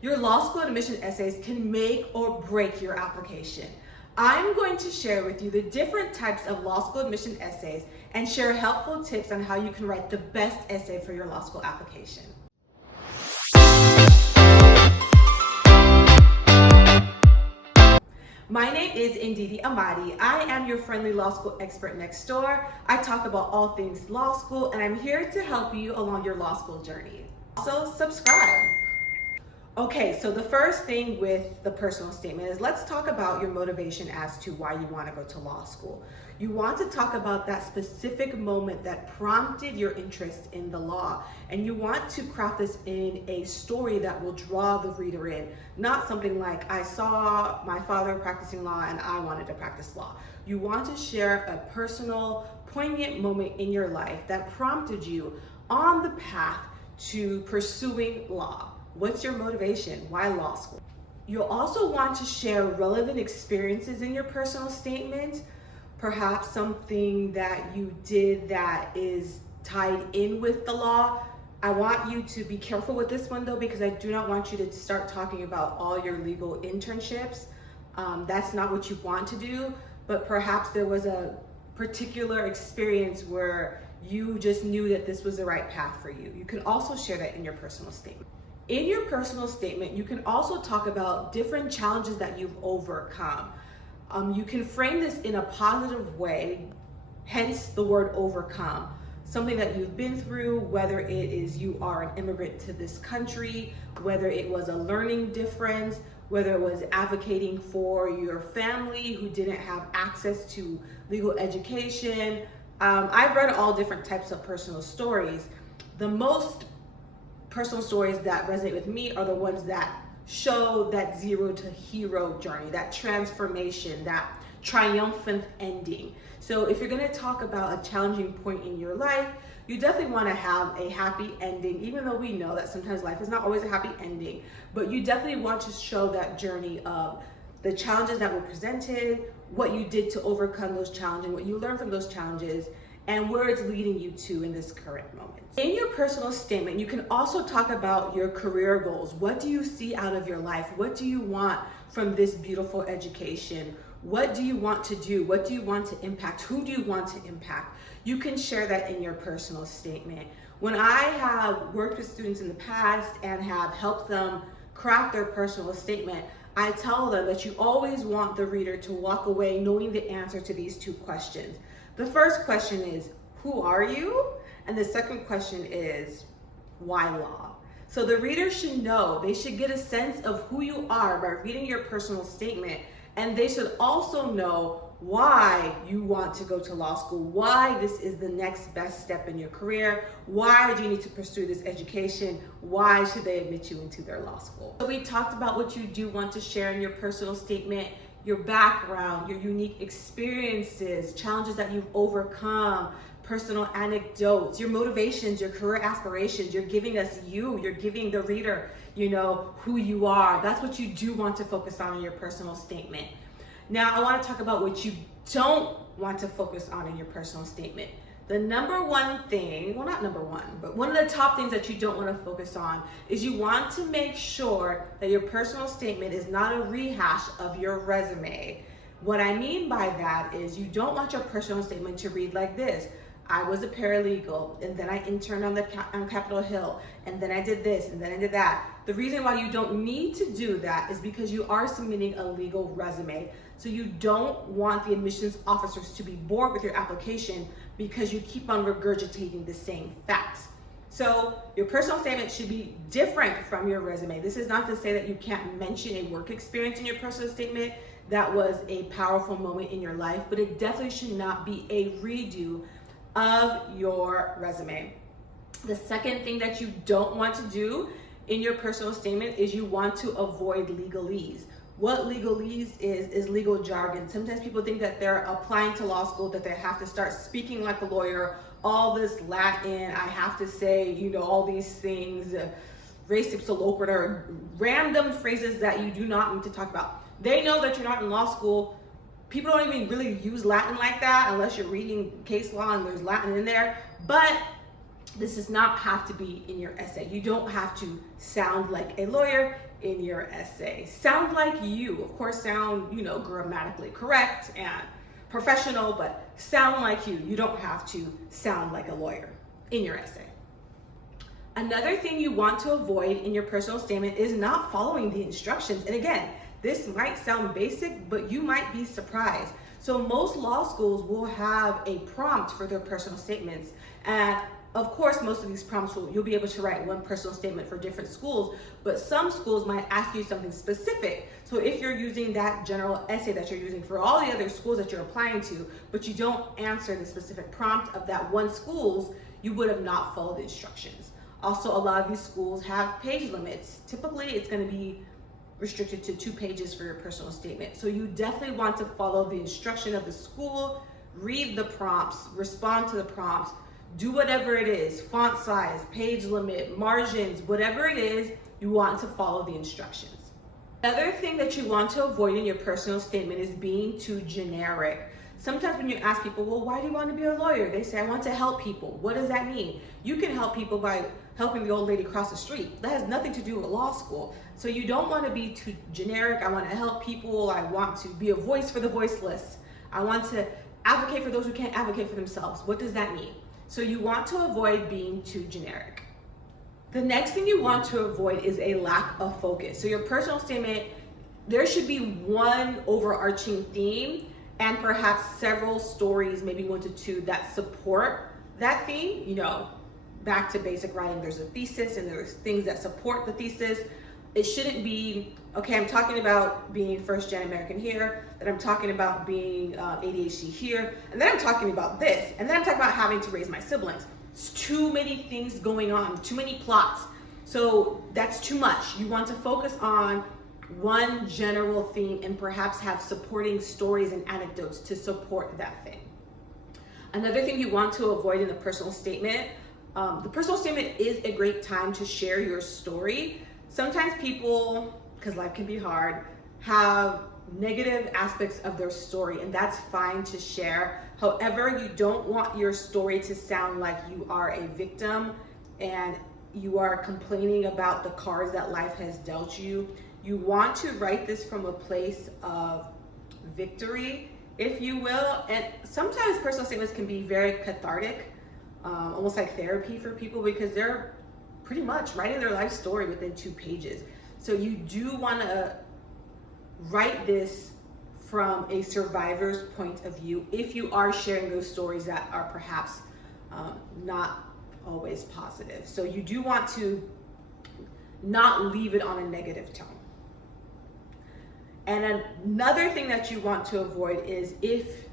Your law school admission essays can make or break your application. I'm going to share with you the different types of law school admission essays and share helpful tips on how you can write the best essay for your law school application. My name is Ndidi Amadi. I am your friendly law school expert next door. I talk about all things law school, and I'm here to help you along your law school journey. Also, subscribe. Okay, so the first thing with the personal statement is let's talk about your motivation as to why you want to go to law school. You want to talk about that specific moment that prompted your interest in the law, and you want to craft this in a story that will draw the reader in, not something like, I saw my father practicing law and I wanted to practice law. You want to share a personal, poignant moment in your life that prompted you on the path to pursuing law. What's your motivation? Why law school? You'll also want to share relevant experiences in your personal statement, perhaps something that you did that is tied in with the law. I want you to be careful with this one though, because I do not want you to start talking about all your legal internships. That's not what you want to do, but perhaps there was a particular experience where you just knew that this was the right path for you. You can also share that in your personal statement. In your personal statement, you can also talk about different challenges that you've overcome. You can frame this in a positive way, hence the word overcome. Something that you've been through, whether it is you are an immigrant to this country, whether it was a learning difference, whether it was advocating for your family who didn't have access to legal education. I've read all different types of personal stories. The most personal stories that resonate with me are the ones that show that zero to hero journey, that transformation, that triumphant ending. So if you're going to talk about a challenging point in your life, you definitely want to have a happy ending, even though we know that sometimes life is not always a happy ending, but you definitely want to show that journey of the challenges that were presented, what you did to overcome those challenges, what you learned from those challenges, and where it's leading you to in this current moment. In your personal statement, you can also talk about your career goals. What do you see out of your life? What do you want from this beautiful education? What do you want to do? What do you want to impact? Who do you want to impact? You can share that in your personal statement. When I have worked with students in the past and have helped them craft their personal statement, I tell them that you always want the reader to walk away knowing the answer to these two questions. The first question is, who are you? And the second question is, why law? So the reader should know, they should get a sense of who you are by reading your personal statement, and they should also know why you want to go to law school, why this is the next best step in your career, why do you need to pursue this education, why should they admit you into their law school. So we talked about what you do want to share in your personal statement, your background, your unique experiences, challenges that you've overcome, personal anecdotes, your motivations, your career aspirations. You're giving us you, you're giving the reader, who you are. That's what you do want to focus on in your personal statement. Now, I want to talk about what you don't want to focus on in your personal statement. The number one thing, well, not number one, but one of the top things that you don't want to focus on is you want to make sure that your personal statement is not a rehash of your resume. What I mean by that is you don't want your personal statement to read like this. I was a paralegal, and then I interned on Capitol Hill, and then I did this, and then I did that. The reason why you don't need to do that is because you are submitting a legal resume. So you don't want the admissions officers to be bored with your application because you keep on regurgitating the same facts. So your personal statement should be different from your resume. This is not to say that you can't mention a work experience in your personal statement that was a powerful moment in your life, but it definitely should not be a redo of your resume. The second thing that you don't want to do in your personal statement is you want to avoid legalese. What legalese is legal jargon. Sometimes people think that they're applying to law school, that they have to start speaking like a lawyer, all this Latin, I have to say, all these things, res ipsa loquitur, random phrases that you do not need to talk about. They know that you're not in law school. People don't even really use Latin like that unless you're reading case law and there's Latin in there. But This does not have to be in your essay. You don't have to sound like a lawyer in your essay. Sound like you. Of course, sound, grammatically correct and professional, but sound like you. You don't have to sound like a lawyer in your essay. Another thing you want to avoid in your personal statement is not following the instructions. And again, this might sound basic, but you might be surprised. So most law schools will have a prompt for their personal statements. And of course, most of these prompts you'll be able to write one personal statement for different schools, but some schools might ask you something specific. So if you're using that general essay that you're using for all the other schools that you're applying to, but you don't answer the specific prompt of that one school's, you would have not followed the instructions. Also, a lot of these schools have page limits. Typically, it's going to be restricted to 2 pages for your personal statement. So you definitely want to follow the instruction of the school, read the prompts, respond to the prompts, do whatever it is, font size, page limit, margins, whatever it is, you want to follow the instructions. Another thing that you want to avoid in your personal statement is being too generic. Sometimes when you ask people, well, why do you want to be a lawyer? They say, I want to help people. What does that mean? You can help people by helping the old lady cross the street. That has nothing to do with law school. So you don't want to be too generic. I want to help people. I want to be a voice for the voiceless. I want to advocate for those who can't advocate for themselves. What does that mean? So you want to avoid being too generic. The next thing you want to avoid is a lack of focus. So your personal statement, there should be one overarching theme and perhaps several stories, maybe 1 to 2, that support that theme. Back to basic writing, there's a thesis and there's things that support the thesis. It shouldn't be, okay, I'm talking about being first-gen American here, then I'm talking about being ADHD here, and then I'm talking about this, and then I'm talking about having to raise my siblings. It's too many things going on, too many plots. So that's too much. You want to focus on one general theme and perhaps have supporting stories and anecdotes to support that thing. Another thing you want to avoid in the personal statement, the personal statement is a great time to share your story. Sometimes people, because life can be hard, have negative aspects of their story, and that's fine to share. However, you don't want your story to sound like you are a victim and you are complaining about the cards that life has dealt you. You want to write this from a place of victory, if you will. And sometimes personal statements can be very cathartic, almost like therapy for people, because they're pretty much writing their life story within 2 pages. So you do want to write this from a survivor's point of view if you are sharing those stories that are perhaps not always positive. So you do want to not leave it on a negative tone. And another thing that you want to avoid is if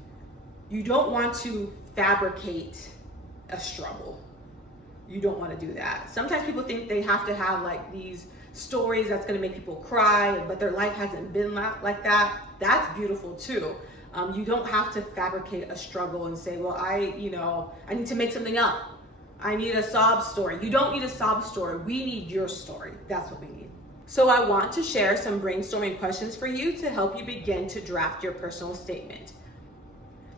you don't want to fabricate a struggle. You don't want to do that. Sometimes people think they have to have like these stories that's going to make people cry, but their life hasn't been like that. That's beautiful too. You don't have to fabricate a struggle and say, well, I need to make something up. I need a sob story. You don't need a sob story. We need your story. That's what we need. So I want to share some brainstorming questions for you to help you begin to draft your personal statement.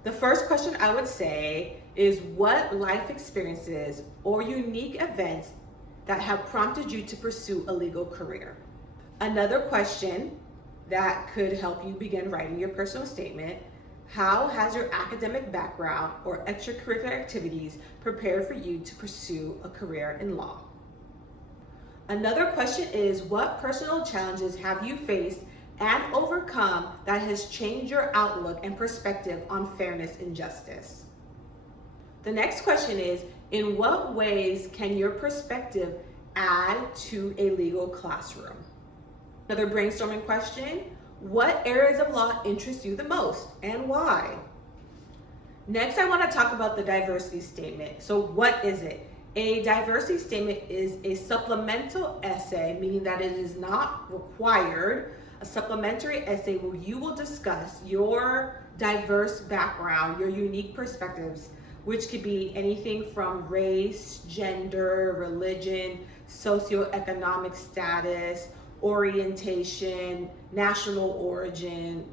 The first question I would say is, what life experiences or unique events that have prompted you to pursue a legal career? Another question that could help you begin writing your personal statement: how has your academic background or extracurricular activities prepared for you to pursue a career in law? Another question is, what personal challenges have you faced and overcome that has changed your outlook and perspective on fairness and justice? The next question is, in what ways can your perspective add to a legal classroom? Another brainstorming question: what areas of law interest you the most and why? Next, I want to talk about the diversity statement. So what is it? A diversity statement is a supplemental essay, meaning that it is not required, a supplementary essay where you will discuss your diverse background, your unique perspectives, which could be anything from race, gender, religion, socioeconomic status, orientation, national origin,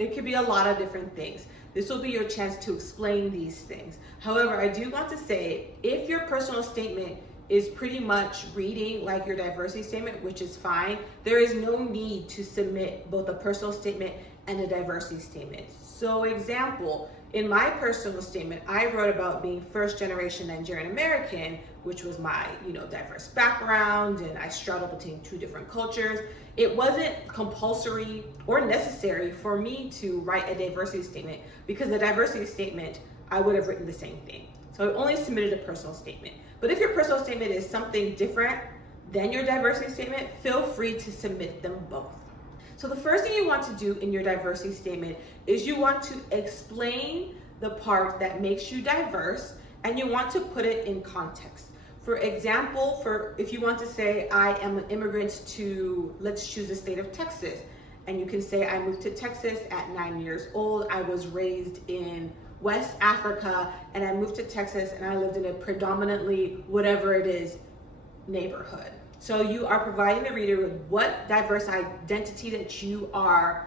It could be a lot of different things. This will be your chance to explain these things. However, I do want to say, if your personal statement is pretty much reading like your diversity statement, which is fine, there is no need to submit both a personal statement and a diversity statement. So example, in my personal statement, I wrote about being first generation Nigerian American, which was my, diverse background, and I straddled between two different cultures. It wasn't compulsory or necessary for me to write a diversity statement, because the diversity statement, I would have written the same thing. So I only submitted a personal statement. But if your personal statement is something different than your diversity statement, feel free to submit them both. So the first thing you want to do in your diversity statement is you want to explain the part that makes you diverse, and you want to put it in context. For example, if you want to say, I am an immigrant to, let's choose the state of Texas, and you can say, I moved to Texas at 9 years old. I was raised in West Africa, and I moved to Texas, and I lived in a predominantly, whatever it is, neighborhood. So you are providing the reader with what diverse identity that you are,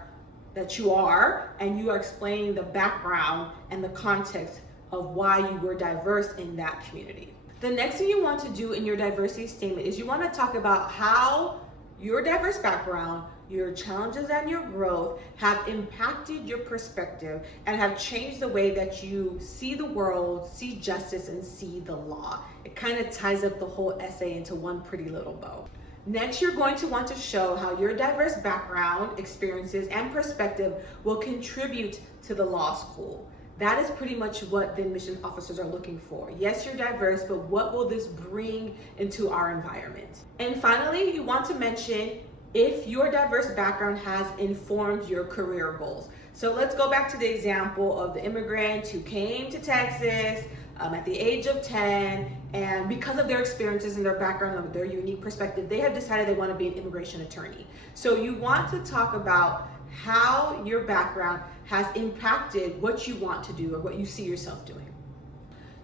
and you are explaining the background and the context of why you were diverse in that community. The next thing you want to do in your diversity statement is you want to talk about how your diverse background, your challenges and your growth have impacted your perspective and have changed the way that you see the world, see justice, and see the law. It kind of ties up the whole essay into one pretty little bow. Next, you're going to want to show how your diverse background, experiences, and perspective will contribute to the law school. That is pretty much what the admission officers are looking for. Yes, you're diverse, but what will this bring into our environment? And finally, you want to mention if your diverse background has informed your career goals. So let's go back to the example of the immigrant who came to Texas at the age of 10, and because of their experiences and their background and their unique perspective, they have decided they want to be an immigration attorney. So you want to talk about how your background has impacted what you want to do or what you see yourself doing.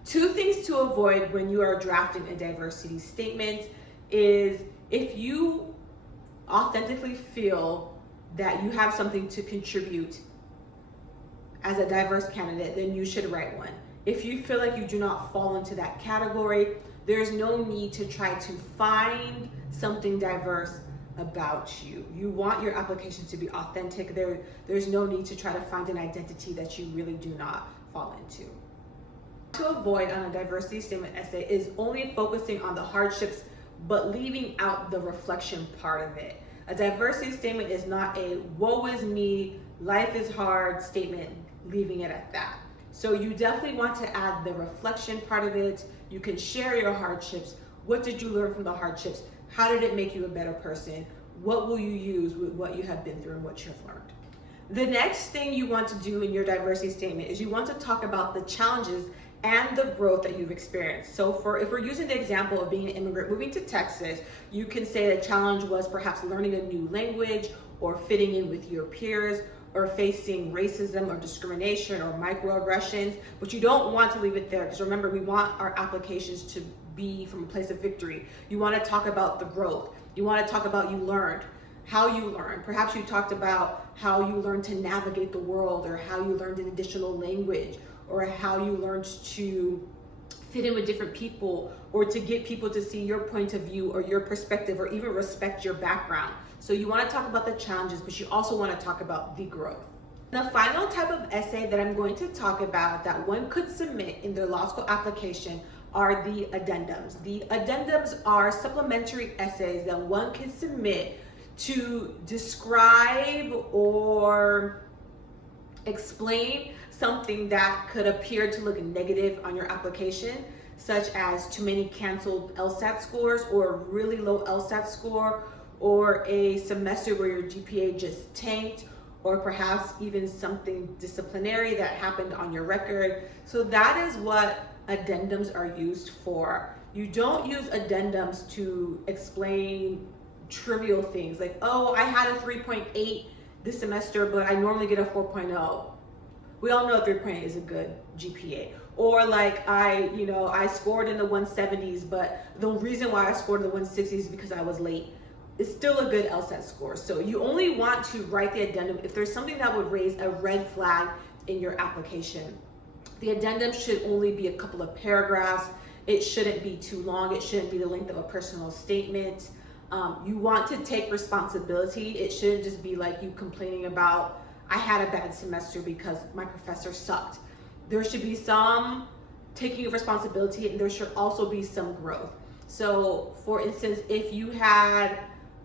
Two things to avoid when you are drafting a diversity statement is if you authentically feel that you have something to contribute as a diverse candidate, then you should write one. If you feel like you do not fall into that category, there's no need to try to find something diverse about you. You want your application to be authentic. There's no need to try to find an identity that you really do not fall into. To avoid on a diversity statement essay is only focusing on the hardships but leaving out the reflection part of it. A diversity statement is not a woe is me, life is hard statement, leaving it at that. So you definitely want to add the reflection part of it. You can share your hardships. What did you learn from the hardships? How did it make you a better person? What will you use with what you have been through and what you have learned? The next thing you want to do in your diversity statement is you want to talk about the challenges and the growth that you've experienced. So if we're using the example of being an immigrant moving to Texas, you can say the challenge was perhaps learning a new language or fitting in with your peers or facing racism or discrimination or microaggressions, but you don't want to leave it there, because remember, we want our applications to be from a place of victory. You want to talk about the growth. You want to talk about you learned, how you learned. Perhaps you talked about how you learned to navigate the world, or how you learned an additional language, or how you learned to fit in with different people, or to get people to see your point of view or your perspective, or even respect your background. So you want to talk about the challenges, but you also want to talk about the growth. The final type of essay that I'm going to talk about that one could submit in their law school application are the addendums. The addendums are supplementary essays that one can submit to describe or explain something that could appear to look negative on your application, such as too many canceled LSAT scores, or a really low LSAT score, or a semester where your GPA just tanked, or perhaps even something disciplinary that happened on your record. So that is what addendums are used for. You don't use addendums to explain trivial things like, oh, I had a 3.8 this semester, but I normally get a 4.0. We all know a 3.8 is a good GPA. Or like I scored in the 170s, but the reason why I scored in the 160s is because I was late. it's still a good LSAT score. So you only want to write the addendum if there's something that would raise a red flag in your application. The addendum should only be a couple of paragraphs. It shouldn't be too long. It shouldn't be the length of a personal statement. You want to take responsibility. It shouldn't just be like you complaining about, I had a bad semester because my professor sucked. There should be some taking of responsibility, and there should also be some growth. So for instance, if you had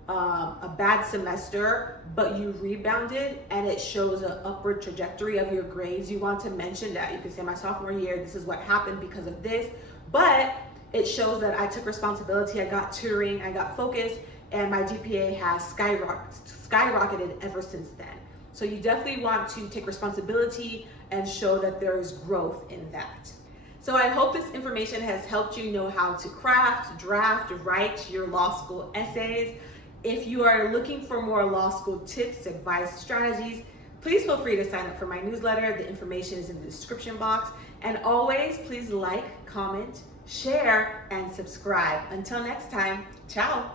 a bad semester, but you rebounded and it shows an upward trajectory of your grades, you want to mention that. You can say, my sophomore year, this is what happened because of this, but it shows that I took responsibility, I got tutoring, I got focused, and my GPA has skyrocketed ever since then. So you definitely want to take responsibility and show that there is growth in that. So I hope this information has helped you know how to craft, draft, write your law school essays. If you are looking for more law school tips, advice, strategies, please feel free to sign up for my newsletter. The information is in the description box. And always, please like, comment, share, and subscribe. Until next time, ciao.